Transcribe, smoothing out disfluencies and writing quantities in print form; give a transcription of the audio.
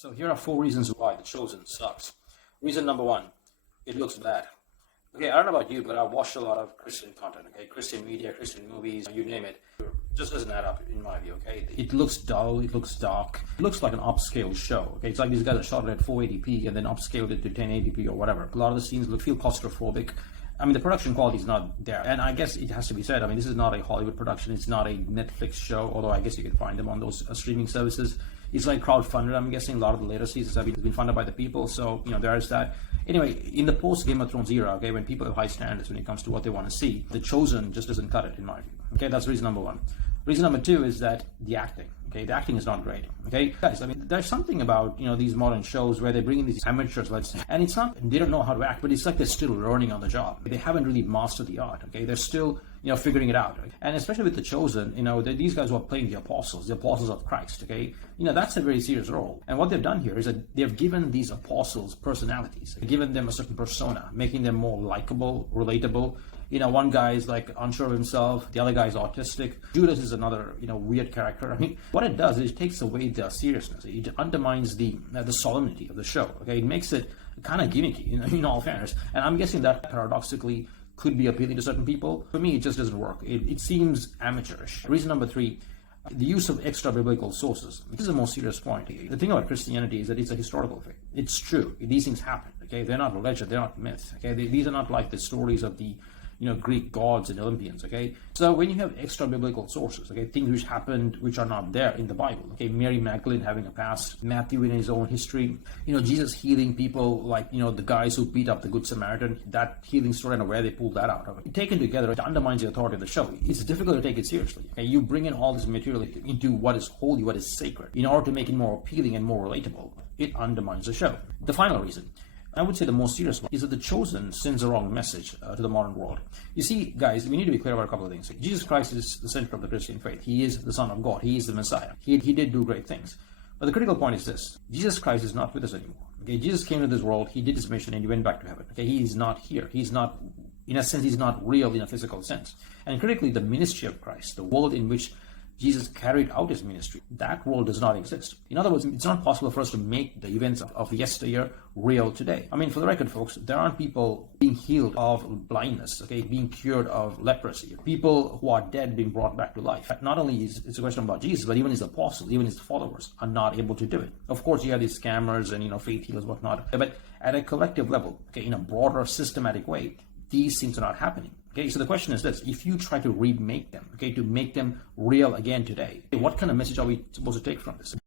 So here are 4 reasons why The Chosen sucks. Reason number 1, it looks bad. Okay, I don't know about you, but I've watched a lot of Christian content, okay? Christian media, Christian movies, you name it. It just doesn't add up in my view, okay? It looks dull, it looks dark. It looks like an upscale show, okay? It's like these guys are shot at 480p and then upscaled it to 1080p or whatever. A lot of the scenes feel claustrophobic. I mean, the production quality is not there. And I guess it has to be said, I mean, this is not a Hollywood production. It's not a Netflix show, although I guess you can find them on those streaming services. It's like crowdfunded, I'm guessing. A lot of the later seasons have been funded by the people. So, there is that. Anyway, in the post-Game of Thrones era, okay, when people have high standards when it comes to what they want to see, The Chosen just doesn't cut it, in my view. Okay, that's reason number 1. Reason number 2 is that the acting. Okay, the acting is not great. Okay, guys, I mean, there's something about, these modern shows where they bring in these amateurs, let's say, and it's not, they don't know how to act, but it's like they're still learning on the job. They haven't really mastered the art. Okay, they're still, figuring it out. Right? And especially with The Chosen, these guys who are playing the apostles of Christ. Okay, that's a very serious role. And what they've done here is that they've given these apostles personalities, they've given them a certain persona, making them more likable, relatable. One guy is like unsure of himself, the other guy is autistic. Judas is another, weird character. I mean, what it does is it takes away the seriousness. It undermines the solemnity of the show. Okay, it makes it kind of gimmicky, in all fairness. And I'm guessing that paradoxically could be appealing to certain people. For me, it just doesn't work. It seems amateurish. Reason number 3, the use of extra biblical sources. This is a more serious point. The thing about Christianity is that it's a historical faith. It's true. These things happen. Okay, they're not legend. They're not myth. Okay, these are not like the stories of the Greek gods and Olympians, okay? So when you have extra biblical sources, okay, things which happened which are not there in the Bible, okay, Mary Magdalene having a past, Matthew in his own history, Jesus healing people like, the guys who beat up the Good Samaritan, that healing story, and where they pulled that out of it. Taken together, it undermines the authority of the show. It's difficult to take it seriously, okay? You bring in all this material into what is holy, what is sacred, in order to make it more appealing and more relatable. It undermines the show. The final reason, I would say the most serious one, is that The Chosen sends a wrong message to the modern world. You see, guys, we need to be clear about a couple of things. Jesus Christ is the center of the Christian faith. He is the Son of God. He is the Messiah. He did do great things. But the critical point is this. Jesus Christ is not with us anymore. Okay, Jesus came to this world. He did his mission and he went back to heaven. Okay, he is not here. He's not, in a sense, he's not real in a physical sense. And critically, the ministry of Christ, the world in which Jesus carried out his ministry, that world does not exist. In other words, it's not possible for us to make the events of yesteryear real today. I mean, for the record, folks, there aren't people being healed of blindness, okay, being cured of leprosy, people who are dead being brought back to life. Not only is it's a question about Jesus, but even his apostles, even his followers are not able to do it. Of course, you have these scammers and, faith healers, whatnot, but at a collective level, okay, in a broader, systematic way, these things are not happening. Okay, so the question is this: if you try to remake them, okay, to make them real again today, what kind of message are we supposed to take from this?